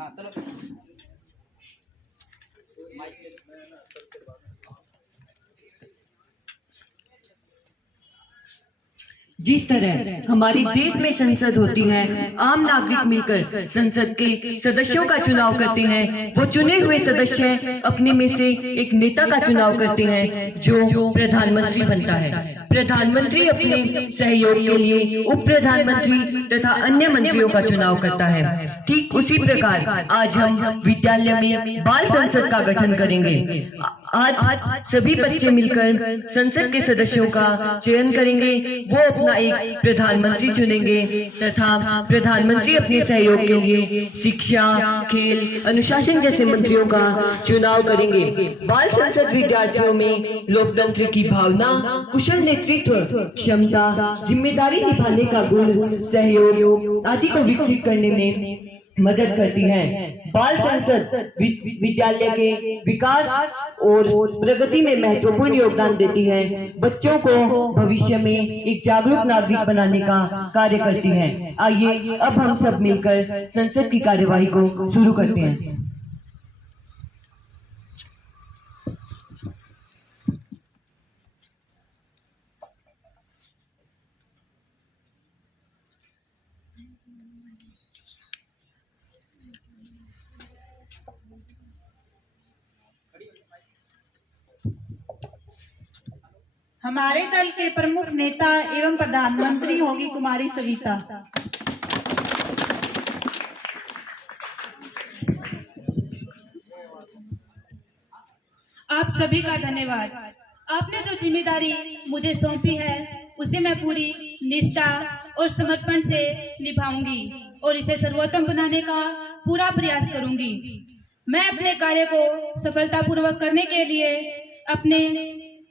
हाँ चलो। जिस तरह हमारे देश में संसद होती है, आम नागरिक मिलकर संसद के सदस्यों का चुनाव करते हैं। वो चुने हुए सदस्य अपने में से एक नेता का चुनाव करते हैं जो प्रधानमंत्री बनता है। प्रधानमंत्री अपने सहयोग के लिए उप प्रधानमंत्री तथा अन्य मंत्रियों का चुनाव करता है। ठीक उसी प्रकार आज हम विद्यालय में बाल संसद का गठन करेंगे। आज सभी बच्चे मिलकर संसद के सदस्यों का चयन करेंगे। वो अपना एक प्रधानमंत्री चुनेंगे तथा प्रधानमंत्री अपने सहयोग के लिए शिक्षा, खेल, अनुशासन जैसे मंत्रियों का चुनाव करेंगे। बाल संसद विद्यार्थियों में लोकतंत्र की भावना, कुशल नेतृत्व, क्षमता, जिम्मेदारी निभाने का गुण, सहयोग आदि को विकसित करने में मदद करती है। बाल संसद विद्यालय के विकास और प्रगति में महत्वपूर्ण योगदान देती है। बच्चों को भविष्य में एक जागरूक नागरिक बनाने का कार्य करती है। आइए अब हम सब मिलकर संसद की कार्यवाही को शुरू करते हैं। हमारे दल के प्रमुख नेता एवं प्रधानमंत्री होगी कुमारी सविता। आप सभी का धन्यवाद। आपने जो जिम्मेदारी मुझे सौंपी है उसे मैं पूरी निष्ठा और समर्पण से निभाऊंगी और इसे सर्वोत्तम बनाने का पूरा प्रयास करूंगी। मैं अपने कार्य को सफलतापूर्वक करने के लिए अपने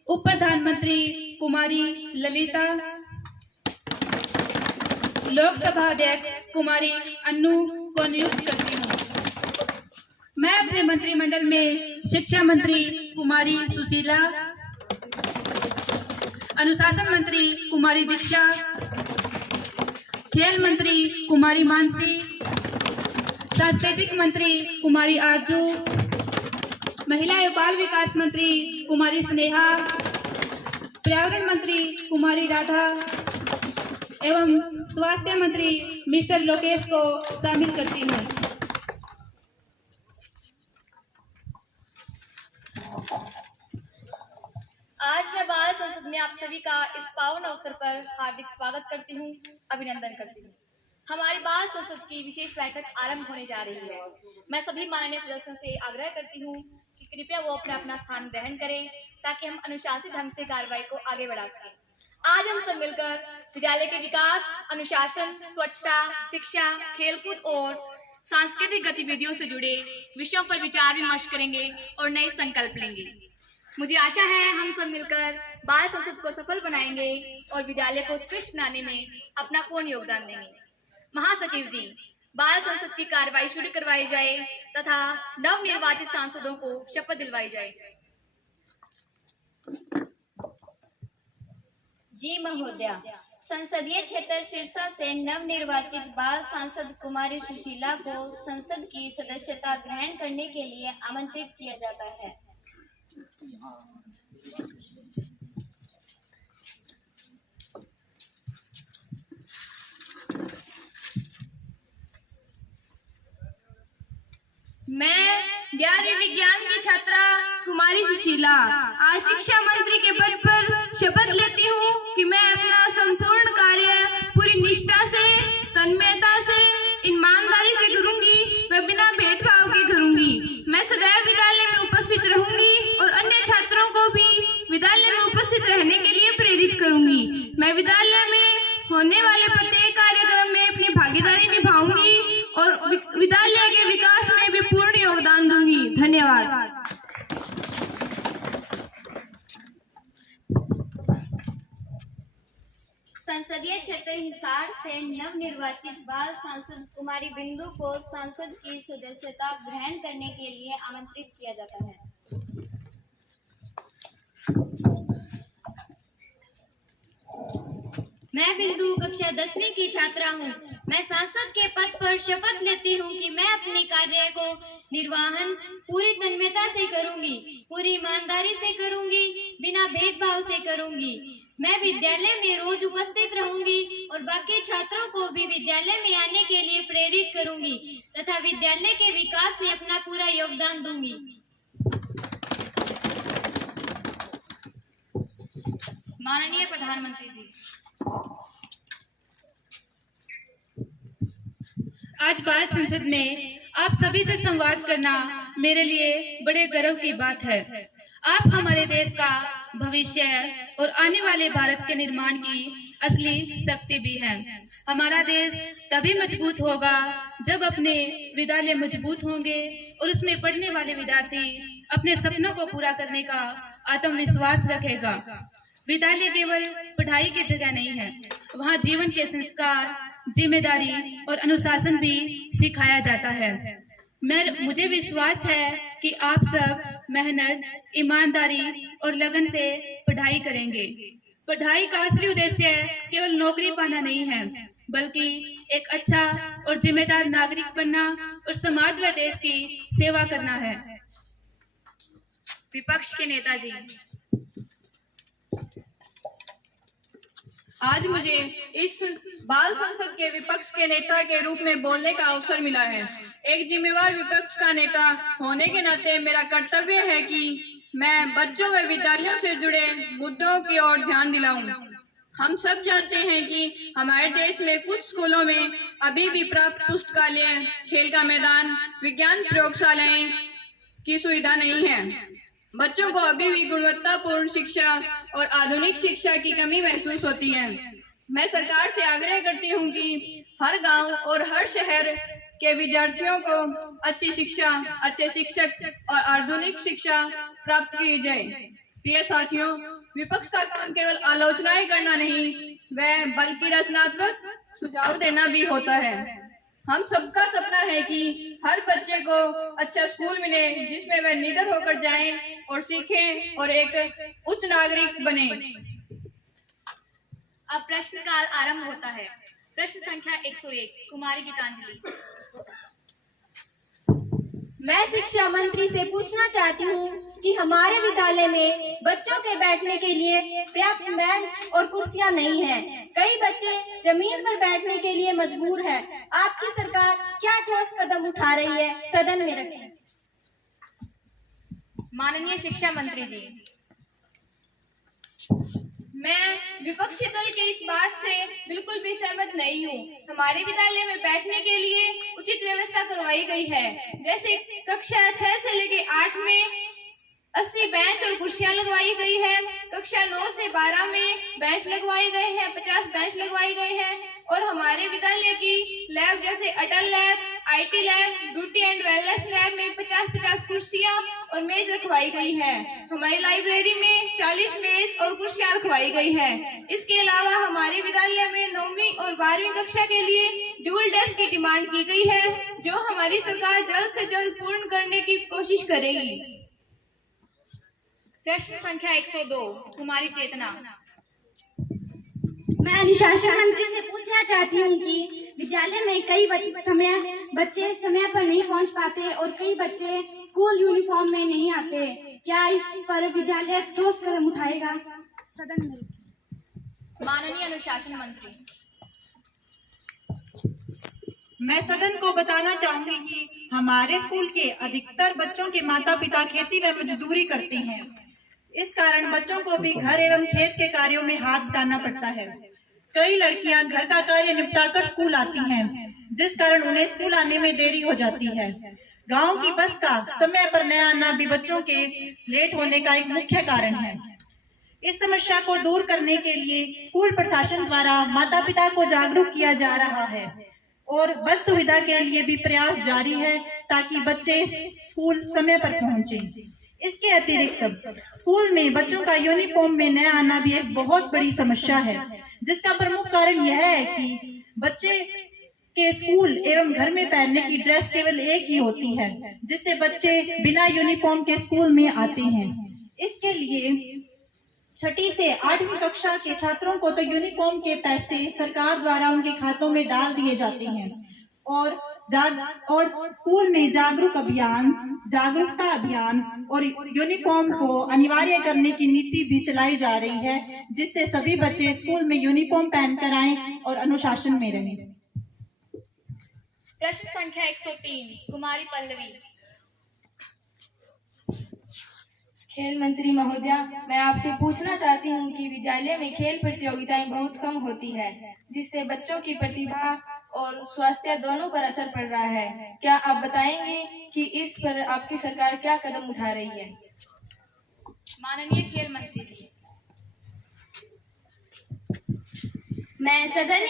उप प्रधानमंत्री कुमारी ललिता, लोकसभा अध्यक्ष कुमारी अन्नू को नियुक्त करती हूँ। मैं अपने मंत्रिमंडल में शिक्षा मंत्री कुमारी सुशीला, अनुशासन मंत्री कुमारी दीक्षा, खेल मंत्री कुमारी मानसी, सांस्कृतिक मंत्री कुमारी आरजू, महिला एवं बाल विकास मंत्री कुमारी स्नेहा, पर्यावरण मंत्री कुमारी राधा एवं स्वास्थ्य मंत्री मिस्टर लोकेश को शामिल करती हूँ। आज मैं बाल संसद में आप सभी का इस पावन अवसर पर हार्दिक स्वागत करती हूँ, अभिनंदन करती हूँ। हमारी बाल संसद की विशेष बैठक आरंभ होने जा रही है। मैं सभी माननीय सदस्यों से आग्रह करती हूँ कि कृपया वो अपना अपना स्थान ग्रहण करें ताकि हम अनुशासित ढंग से कार्रवाई को आगे बढ़ा सकें। आज हम सब मिलकर विद्यालय के विकास, अनुशासन, स्वच्छता, शिक्षा, खेलकूद और सांस्कृतिक गतिविधियों से जुड़े विषयों पर विचार विमर्श करेंगे और नए संकल्प लेंगे। मुझे आशा है हम सब मिलकर बाल संसद को सफल बनाएंगे और विद्यालय को उत्कृष्ट बनाने में अपना पूर्ण योगदान देंगे। महासचिव जी, बाल संसद की कार्रवाई शुरू करवाई जाए तथा नव निर्वाचित सांसदों को शपथ दिलवाई जाए। जी महोदया, संसदीय क्षेत्र सिरसा से नव निर्वाचित बाल सांसद कुमारी सुशीला को संसद की सदस्यता ग्रहण करने के लिए आमंत्रित किया जाता है। मैं 11वीं विज्ञान की छात्रा कुमारी सुशीला आज शिक्षा मंत्री के पद पर शपथ लेती हूँ कि मैं अपना संपूर्ण कार्य पूरी निष्ठा से, तन्मयता से, ईमानदारी से करूंगी व बिना भेदभाव के करूंगी। मैं सदैव विद्यालय में उपस्थित रहूंगी और अन्य छात्रों को भी विद्यालय में उपस्थित रहने के लिए प्रेरित करूंगी। मैं विद्यालय में होने वाले प्रत्येक कार्यक्रम में अपनी भागीदारी निभाऊंगी और विद्यालय के विकास में भी पूर्ण योगदान दूंगी। धन्यवाद। संसदीय क्षेत्र हिसार से नव निर्वाचित बाल सांसद कुमारी बिंदु को संसद की सदस्यता ग्रहण करने के लिए आमंत्रित किया जाता है। मैं बिंदु कक्षा 10वीं की छात्रा हूँ। मैं सांसद के पद पर पर शपथ लेती हूँ कि मैं अपने कार्य को निर्वहन पूरी तन्मयता से करूंगी, पूरी ईमानदारी से करूंगी, बिना भेदभाव से करूंगी। मैं विद्यालय में रोज उपस्थित रहूंगी और बाकी छात्रों को भी विद्यालय में आने के लिए प्रेरित करूंगी तथा विद्यालय के विकास में अपना पूरा योगदान दूंगी। माननीय प्रधानमंत्री जी, आज बाल संसद में आप सभी से संवाद करना मेरे लिए बड़े गर्व की बात है। आप हमारे देश का भविष्य और आने वाले भारत के निर्माण की असली शक्ति भी हैं। हमारा देश तभी मजबूत होगा जब अपने विद्यालय मजबूत होंगे और उसमें पढ़ने वाले विद्यार्थी अपने सपनों को पूरा करने का आत्मविश्वास रखेगा। विद्यालय केवल पढ़ाई की जगह नहीं है, वहाँ जीवन के संस्कार, जिम्मेदारी और अनुशासन भी सिखाया जाता है। मुझे विश्वास है कि आप सब मेहनत, ईमानदारी और लगन से पढ़ाई करेंगे। पढ़ाई का असली उद्देश्य केवल नौकरी पाना नहीं है, बल्कि एक अच्छा और जिम्मेदार नागरिक बनना और समाज व देश की सेवा करना है। विपक्ष के नेताजी, आज मुझे इस बाल संसद के विपक्ष के नेता के रूप में बोलने का अवसर मिला है। एक जिम्मेवार विपक्ष का नेता होने के नाते मेरा कर्तव्य है कि मैं बच्चों व विद्यालयों से जुड़े मुद्दों की ओर ध्यान दिलाऊं। हम सब जानते हैं कि हमारे देश में कुछ स्कूलों में अभी भी पर्याप्त पुस्तकालय, खेल का मैदान, विज्ञान प्रयोगशालाएं की सुविधा नहीं है। बच्चों को अभी भी गुणवत्तापूर्ण शिक्षा और आधुनिक शिक्षा की कमी महसूस होती है। मैं सरकार से आग्रह करती हूं कि हर गांव और हर शहर के विद्यार्थियों को अच्छी शिक्षा, अच्छे शिक्षक और आधुनिक शिक्षा प्राप्त की जाए। प्रिय साथियों, विपक्ष का काम केवल आलोचनाएं करना नहीं, वह बल्कि रचनात्मक सुझाव देना भी होता है। हम सबका सपना है कि हर बच्चे को अच्छा स्कूल मिले जिसमें वह निडर होकर जाए और सीखें और एक उच्च नागरिक बने। अब प्रश्नकाल आरंभ होता है। प्रश्न संख्या 101, कुमारी गीतांजलि। मैं शिक्षा मंत्री से पूछना चाहती हूँ कि हमारे विद्यालय में बच्चों के बैठने के लिए पर्याप्त बेंच और कुर्सियाँ नहीं हैं। कई बच्चे जमीन पर बैठने के लिए मजबूर हैं। आपकी सरकार क्या ठोस कदम उठा रही है, सदन में रखें। माननीय शिक्षा मंत्री जी, मैं विपक्षी दल के इस बात से बिल्कुल भी सहमत नहीं हूँ। हमारे विद्यालय में बैठने के लिए उचित व्यवस्था करवाई गई है। जैसे कक्षा 6 से लेकर 8 में 80 बेंच और कुर्सियां लगवाई गई है। कक्षा 9 से 12 में बेंच लगवाए गए हैं, 50 बेंच लगवाए गए हैं। और हमारे विद्यालय की लैब जैसे Atal lab, IT lab, beauty and wellness lab में 50-50 कुर्सियां और मेज रखवाई गई है। हमारी लाइब्रेरी में 40 मेज और कुर्सियां रखवाई गई है। इसके अलावा हमारे विद्यालय में 9वीं और 12वीं कक्षा के लिए ड्यूल डेस्क की डिमांड की गई है, जो हमारी सरकार जल्द से जल्द पूर्ण करने की कोशिश करेगी। प्रश्न संख्या 102, कुमारी चेतना। मैं अनुशासन मंत्री से पूछना चाहती हूँ कि विद्यालय में कई बच्चे समय पर नहीं पहुँच पाते और कई बच्चे स्कूल यूनिफॉर्म में नहीं आते। क्या इस पर विद्यालय ठोस कदम उठाएगा? सदन में। माननीय अनुशासन मंत्री। मैं सदन को बताना चाहूंगी कि हमारे स्कूल के अधिकतर बच्चों के माता पिता खेती व मजदूरी करते हैं। इस कारण बच्चों को भी घर एवं खेत के कार्यों में हाथ बटाना पड़ता है। कई लड़कियां घर का कार्य निपटाकर स्कूल आती हैं, जिस कारण उन्हें स्कूल आने में देरी हो जाती है। गांव की बस का समय पर न आना भी बच्चों के लेट होने का एक मुख्य कारण है। इस समस्या को दूर करने के लिए स्कूल प्रशासन द्वारा माता पिता को जागरूक किया जा रहा है और बस सुविधा के लिए भी प्रयास जारी है ताकि बच्चे स्कूल समय पर पहुंचे। इसके अतिरिक्त स्कूल में बच्चों का यूनिफॉर्म में न आना भी एक बहुत बड़ी समस्या है, जिसका प्रमुख कारण यह है कि बच्चे के स्कूल एवं घर में पहनने की ड्रेस केवल एक ही होती है, जिससे बच्चे बिना यूनिफॉर्म के स्कूल में आते हैं। इसके लिए 6ठी से 8वीं कक्षा के छात्रों को तो यूनिफॉर्म के पैसे सरकार द्वारा उनके खातों में डाल दिए जाते हैं, और स्कूल में जागरूकता अभियान और यूनिफॉर्म को अनिवार्य करने की नीति भी चलाई जा रही है, जिससे सभी बच्चे स्कूल में यूनिफॉर्म पहनकर आएं और अनुशासन में रहें। प्रश्न संख्या 103 कुमारी पल्लवी। खेल मंत्री महोदया, मैं आपसे पूछना चाहती हूँ कि विद्यालय में खेल प्रतियोगिताएं बहुत कम होती है, जिससे बच्चों की प्रतिभा और स्वास्थ्य दोनों पर असर पड़ रहा है। क्या आप बताएंगे कि इस पर आपकी सरकार क्या कदम उठा रही है? माननीय खेल मंत्री जी। मैं सदन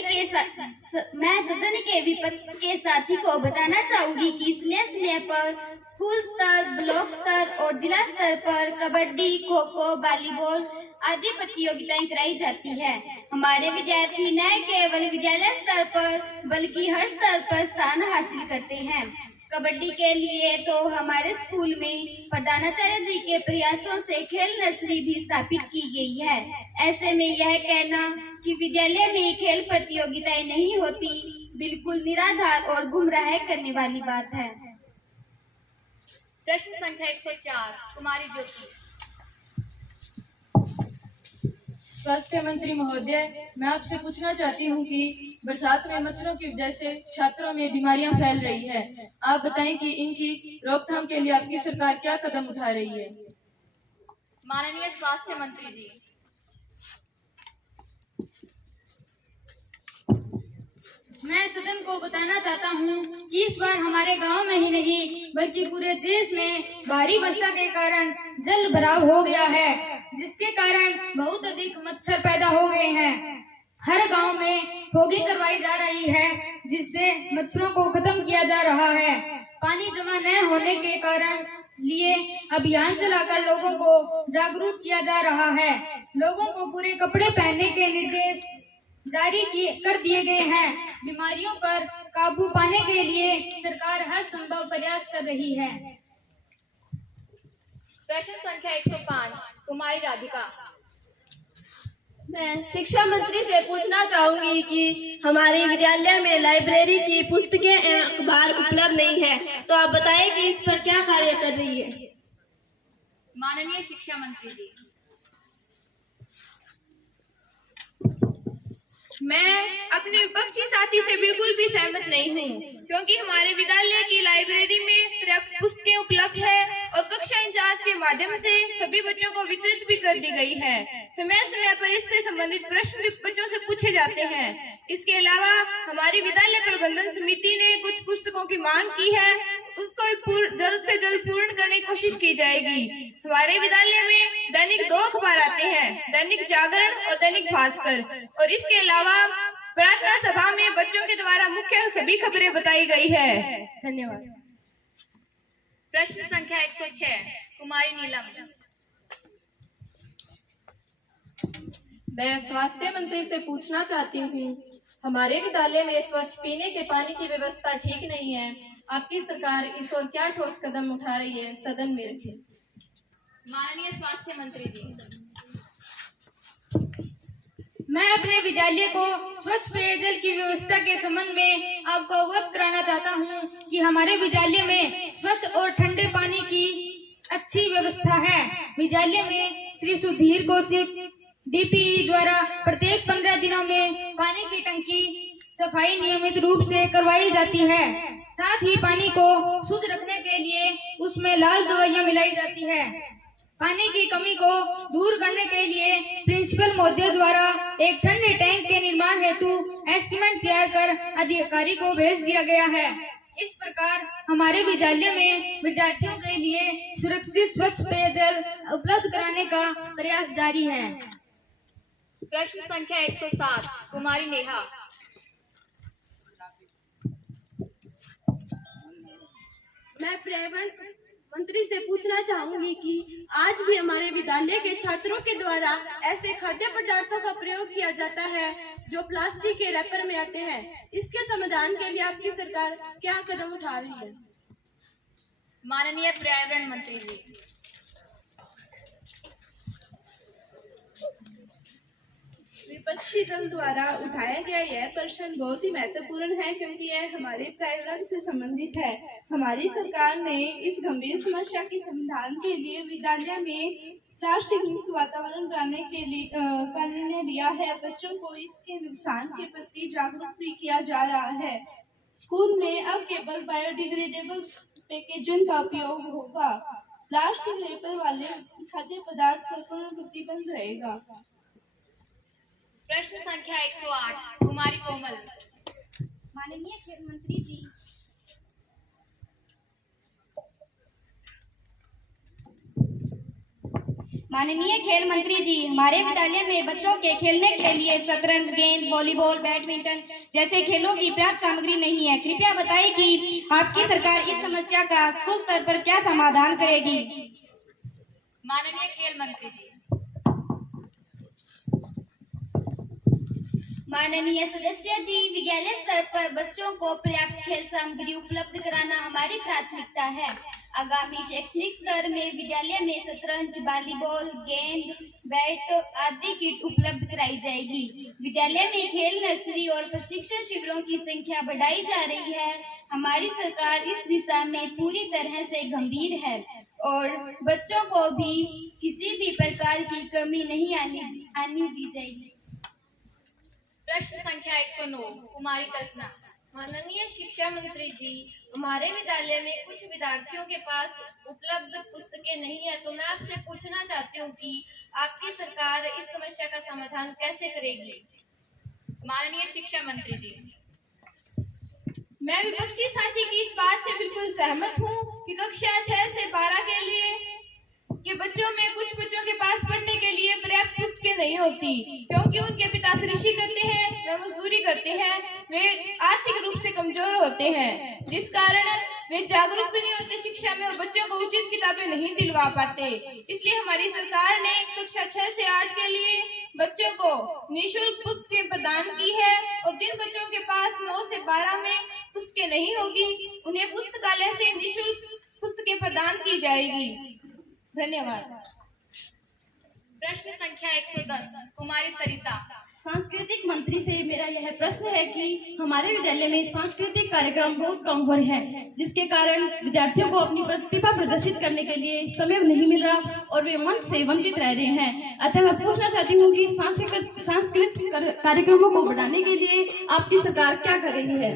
के विपक्ष के साथी को बताना चाहूंगी कि समय पर स्कूल स्तर, ब्लॉक स्तर और जिला स्तर पर कबड्डी, खो खो, वॉलीबॉल आदि प्रतियोगिताएं कराई जाती है। हमारे विद्यार्थी न केवल विद्यालय स्तर पर बल्कि हर स्तर पर स्थान हासिल करते हैं। कबड्डी के लिए तो हमारे स्कूल में प्रधानाचार्य जी के प्रयासों से खेल नर्सरी भी स्थापित की गई है। ऐसे में यह कहना कि विद्यालय में खेल प्रतियोगिताएं नहीं होती बिल्कुल निराधार और गुमराह करने वाली बात है। प्रश्न संख्या 104 कुमारी ज्योति। स्वास्थ्य मंत्री महोदय, मैं आपसे पूछना चाहती हूँ कि बरसात में मच्छरों की वजह से छात्रों में बीमारियां फैल रही है। आप बताएं कि इनकी रोकथाम के लिए आपकी सरकार क्या कदम उठा रही है? माननीय स्वास्थ्य मंत्री जी। मैं सदन को बताना चाहता हूँ कि इस बार हमारे गांव में ही नहीं बल्कि पूरे देश में भारी वर्षा के कारण जल भराव हो गया है, जिसके कारण बहुत अधिक मच्छर पैदा हो गए हैं। हर गांव में फॉगिंग करवाई जा रही है, जिससे मच्छरों को खत्म किया जा रहा है। पानी जमा न होने के कारण लिए अभियान चलाकर लोगों को जागरूक किया जा रहा है। लोगों को पूरे कपड़े पहनने के निर्देश जारी कर दिए गए हैं। बीमारियों पर काबू पाने के लिए सरकार हर संभव प्रयास कर रही है। प्रश्न संख्या 105 कुमारी राधिका। मैं शिक्षा मंत्री से पूछना चाहूंगी कि हमारे विद्यालय में लाइब्रेरी की पुस्तकें एवं अखबार उपलब्ध नहीं है, तो आप बताएं कि इस पर क्या कार्य कर रही है? माननीय शिक्षा मंत्री जी। मैं अपने विपक्षी साथी से बिल्कुल भी सहमत नहीं हूँ, क्योंकि हमारे विद्यालय की लाइब्रेरी में पर्याप्त पुस्तकें उपलब्ध है और कक्षा इंचार्ज के माध्यम से सभी बच्चों को वितरित भी कर दी गई है। समय समय पर इससे संबंधित प्रश्न भी बच्चों से पूछे जाते हैं। इसके अलावा हमारी विद्यालय प्रबंधन समिति ने कुछ पुस्तकों की मांग की है, उसको जल्द से जल्द पूर्ण करने की कोशिश की जाएगी। हमारे विद्यालय में दैनिक 2 अखबार आते हैं, दैनिक जागरण और दैनिक भास्कर, और इसके अलावा प्रार्थना सभा में बच्चों के द्वारा मुख्य सभी खबरें बताई गई है। धन्यवाद। प्रश्न संख्या 106 कुमारी नीलम। मैं स्वास्थ्य मंत्री से पूछना चाहती हूँ, हमारे विद्यालय में स्वच्छ पीने के पानी की व्यवस्था ठीक नहीं है। आपकी सरकार इस ओर क्या ठोस कदम उठा रही है? सदन में रखें। माननीय स्वास्थ्य मंत्री जी। मैं अपने विद्यालय को स्वच्छ पेयजल की व्यवस्था के संबंध में आपको अवगत कराना चाहता हूं कि हमारे विद्यालय में स्वच्छ और ठंडे पानी की अच्छी व्यवस्था है। विद्यालय में श्री सुधीर कौशिक डीपीई द्वारा प्रत्येक 15 दिनों में पानी की टंकी सफाई नियमित रूप से करवाई जाती है। साथ ही पानी को शुद्ध रखने के लिए उसमें लाल दवाइयां मिलाई जाती है। पानी की कमी को दूर करने के लिए प्रिंसिपल महोदय द्वारा एक ठंडे टैंक के निर्माण हेतु एस्टीमेट तैयार कर अधिकारी को भेज दिया गया है। इस प्रकार हमारे विद्यालय में विद्यार्थियों के लिए सुरक्षित स्वच्छ पेयजल उपलब्ध कराने का प्रयास जारी है। प्रश्न संख्या 107 कुमारी नेहा। मैं पर्यावरण मंत्री से पूछना चाहूंगी कि आज भी हमारे विद्यालय के छात्रों के द्वारा ऐसे खाद्य पदार्थों का प्रयोग किया जाता है जो प्लास्टिक के रैपर में आते हैं। इसके समाधान के लिए आपकी सरकार क्या कदम उठा रही है? माननीय पर्यावरण मंत्री जी। विपक्षी दल द्वारा उठाया गया यह प्रश्न बहुत ही महत्वपूर्ण है क्योंकि यह हमारे पर्यावरण से संबंधित है। हमारी सरकार ने इस गंभीर समस्या के समाधान के लिए विद्यालय में प्लास्टिक मुक्त वातावरण बनाने के लिए का निर्णय लिया है। बच्चों को इसके नुकसान के प्रति जागरूक भी किया जा रहा है। स्कूल में अब केवल बायोडिग्रेडेबल पैकेजिंग का उपयोग होगा। प्लास्टिक रैपर वाले खाद्य पदार्थ पर पूर्ण प्रतिबंध रहेगा। प्रश्न संख्या 108 कुमारी कोमल। माननीय खेल मंत्री जी, हमारे विद्यालय में बच्चों के खेलने के लिए शतरंज, गेंद, वॉलीबॉल, बैडमिंटन जैसे खेलों की पर्याप्त सामग्री नहीं है। कृपया बताएं कि आपकी सरकार इस समस्या का स्कूल स्तर पर क्या समाधान करेगी। माननीय खेल मंत्री जी। माननीय सदस्य जी, विद्यालय स्तर पर बच्चों को पर्याप्त खेल सामग्री उपलब्ध कराना हमारी प्राथमिकता है। आगामी शैक्षणिक स्तर में विद्यालय में शतरंज, वॉलीबॉल, गेंद, बैट आदि किट उपलब्ध कराई जाएगी। विद्यालय में खेल नर्सरी और प्रशिक्षण शिविरों की संख्या बढ़ाई जा रही है। हमारी सरकार इस दिशा में पूरी तरह से गंभीर है और बच्चों को भी किसी भी प्रकार की कमी नहीं आनी दी जाएगी। प्रश्न संख्या 109 कुमारी कल्पना। माननीय शिक्षा मंत्री जी, हमारे विद्यालय में कुछ विद्यार्थियों के पास उपलब्ध पुस्तकें नहीं है, तो मैं आपसे पूछना चाहती हूँ कि आपकी सरकार इस समस्या का समाधान कैसे करेगी। माननीय शिक्षा मंत्री जी। मैं विपक्षी साथी की इस बात से बिल्कुल सहमत हूँ कि कक्षा 6 से 12 के लिए के बच्चों में कुछ बच्चों के पास पढ़ने के लिए पर्याप्त पुस्तकें नहीं होती क्योंकि उनके पिता कृषि करते हैं, वे मजदूरी करते हैं, वे आर्थिक रूप से कमजोर होते हैं, जिस कारण वे जागरूक भी नहीं होते शिक्षा में और बच्चों को उचित किताबें नहीं दिलवा पाते। इसलिए हमारी सरकार ने कक्षा 6 से 8 के लिए बच्चों को निःशुल्क पुस्तकें प्रदान की है और जिन बच्चों के पास 9 से 12 में पुस्तकें नहीं होगी उन्हें पुस्तकालय से निःशुल्क पुस्तकें प्रदान की जाएगी। धन्यवाद। प्रश्न संख्या 110 कुमारी सरिता। सांस्कृतिक मंत्री से मेरा यह प्रश्न है कि हमारे विद्यालय में सांस्कृतिक कार्यक्रम बहुत कम हो रहे हैं, जिसके कारण विद्यार्थियों को अपनी प्रतिभा प्रदर्शित करने के लिए समय नहीं मिल रहा और वे मंच से वंचित रह रहे हैं। अतः मैं पूछना चाहती हूँ कि सांस्कृतिक कार्यक्रमों को बढ़ाने के लिए आपकी सरकार क्या कर रही है।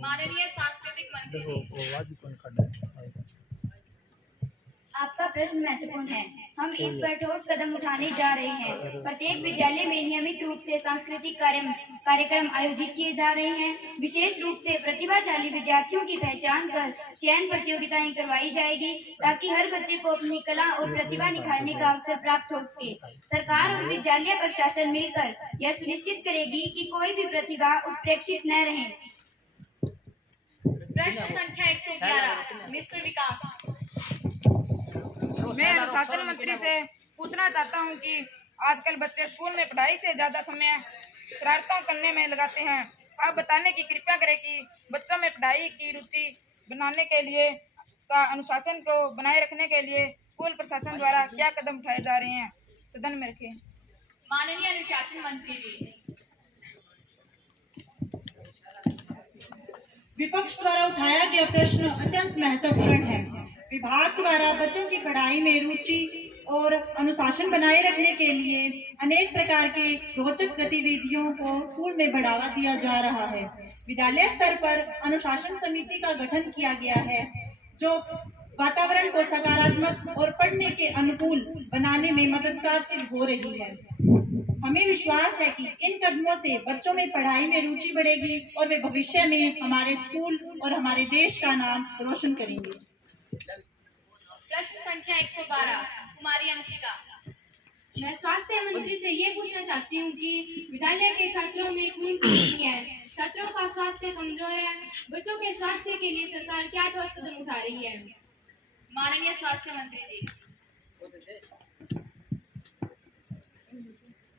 माननीय सांस्कृतिक मंत्री जी। आपका प्रश्न महत्वपूर्ण है। हम इस पर ठोस कदम उठाने जा रहे हैं। प्रत्येक विद्यालय में नियमित रूप से सांस्कृतिक कार्यक्रम आयोजित किए जा रहे हैं। विशेष रूप से प्रतिभाशाली विद्यार्थियों की पहचान कर चयन प्रतियोगिताएं करवाई जाएगी ताकि हर बच्चे को अपनी कला और प्रतिभा निखारने का अवसर प्राप्त हो सके। सरकार और विद्यालय प्रशासन मिलकर यह सुनिश्चित करेगी कि कोई भी प्रतिभा उत्प्रेक्षित न रहे। प्रश्न संख्या 111 मिस्टर विकास। मैं अनुशासन मंत्री से पूछना चाहता हूं कि आजकल बच्चे स्कूल में पढ़ाई से ज्यादा समय शरारतों करने में लगाते हैं। आप बताने की कृपया करें कि बच्चों में पढ़ाई की रुचि बनाने के लिए अनुशासन को बनाए रखने के लिए स्कूल प्रशासन द्वारा क्या कदम उठाए जा रहे हैं। सदन में रखें। माननीय अनुशासन मंत्री जी। विपक्ष द्वारा उठाया गया प्रश्न अत्यंत महत्वपूर्ण है। विभाग द्वारा बच्चों की पढ़ाई में रुचि और अनुशासन बनाए रखने के लिए अनेक प्रकार के रोचक गतिविधियों को स्कूल में बढ़ावा दिया जा रहा है। विद्यालय स्तर पर अनुशासन समिति का गठन किया गया है जो वातावरण को सकारात्मक और पढ़ने के अनुकूल बनाने में मददगार सिद्ध हो रही है। हमें विश्वास है कि इन कदमों से बच्चों में पढ़ाई में रुचि बढ़ेगी और वे भविष्य में हमारे स्कूल और हमारे देश का नाम रोशन करेंगे। प्रश्न संख्या 112 कुमारी अंशिका। मैं स्वास्थ्य मंत्री से ये पूछना चाहती हूँ कि विद्यालय के छात्रों में खून की कमी है, छात्रों का स्वास्थ्य कमजोर है, बच्चों के स्वास्थ्य के लिए सरकार क्या ठोस कदम उठा रही है। माननीय स्वास्थ्य मंत्री जी।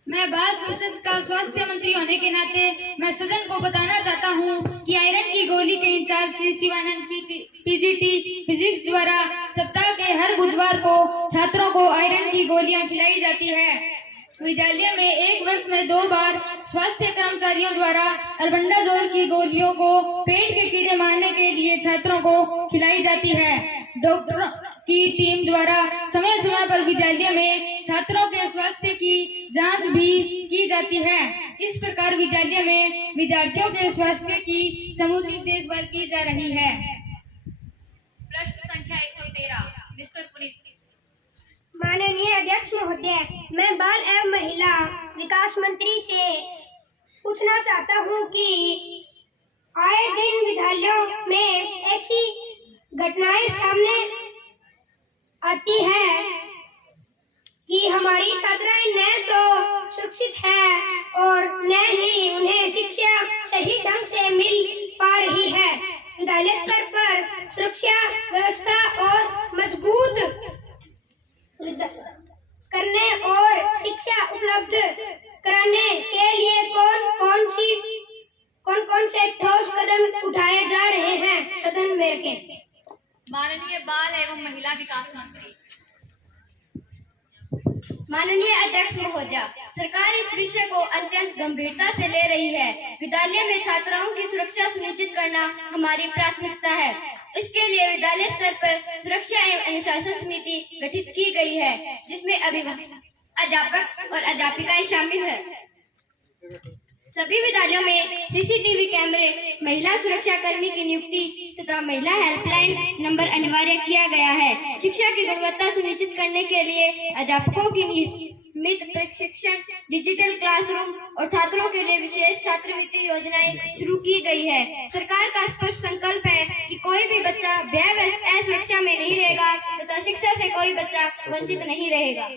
मैं बाल संसद का स्वास्थ्य मंत्री होने के नाते मैं सदन को बताना चाहता हूं कि आयरन की गोली के incharge Shri Shivanand PGT physics द्वारा सप्ताह के हर बुधवार को छात्रों को आयरन की गोलियां खिलाई जाती है। विद्यालय में एक वर्ष में 2 बार स्वास्थ्य कर्मचारियों द्वारा अल्बेंडाजोल की गोलियों को पेट के कीड़े मारने के लिए छात्रों को खिलाई जाती है। डॉक्टरों की टीम द्वारा समय समय पर विद्यालय में छात्रों के स्वास्थ्य की जांच भी की जाती है। इस प्रकार विद्यालय में विद्यार्थियों के स्वास्थ्य की समुचित देखभाल की जा रही है। प्रश्न संख्या 113 मिस्टर पुनीत। माननीय अध्यक्ष महोदय, मैं बाल एवं महिला विकास मंत्री से पूछना चाहता हूं कि आए दिन विद्यालयों में ऐसी घटनाएं सामने आती है कि हमारी छात्राएं न तो सुरक्षित है और न ही उन्हें शिक्षा सही ढंग से मिल पा रही है। विद्यालय स्तर पर सुरक्षा व्यवस्था और मजबूत करने और शिक्षा उपलब्ध कराने के लिए कौन से ठोस कदम उठाए जा रहे हैं? सदन में रखें। माननीय बाल एवं महिला विकास मंत्री। माननीय अध्यक्ष महोदय, सरकार इस विषय को अत्यंत गंभीरता से ले रही है। विद्यालय में छात्राओं की सुरक्षा सुनिश्चित करना हमारी प्राथमिकता है। इसके लिए विद्यालय स्तर पर सुरक्षा एवं अनुशासन समिति गठित की गई है, जिसमें अभिभावक, अध्यापक और अध्यापिकाएं शामिल है। सभी विद्यालयों में सीसीटीवी कैमरे, महिला सुरक्षा कर्मी की नियुक्ति तथा महिला हेल्पलाइन नंबर अनिवार्य किया गया है। शिक्षा की गुणवत्ता सुनिश्चित करने के लिए अध्यापकों की नियमित प्रशिक्षण, डिजिटल क्लासरूम और छात्रों के लिए विशेष छात्रवृत्ति योजनाएं शुरू की गई है। सरकार का स्पष्ट संकल्प है कि कोई भी बच्चा भय व असुरक्षा में नहीं रहेगा तथा शिक्षा से कोई बच्चा वंचित नहीं रहेगा।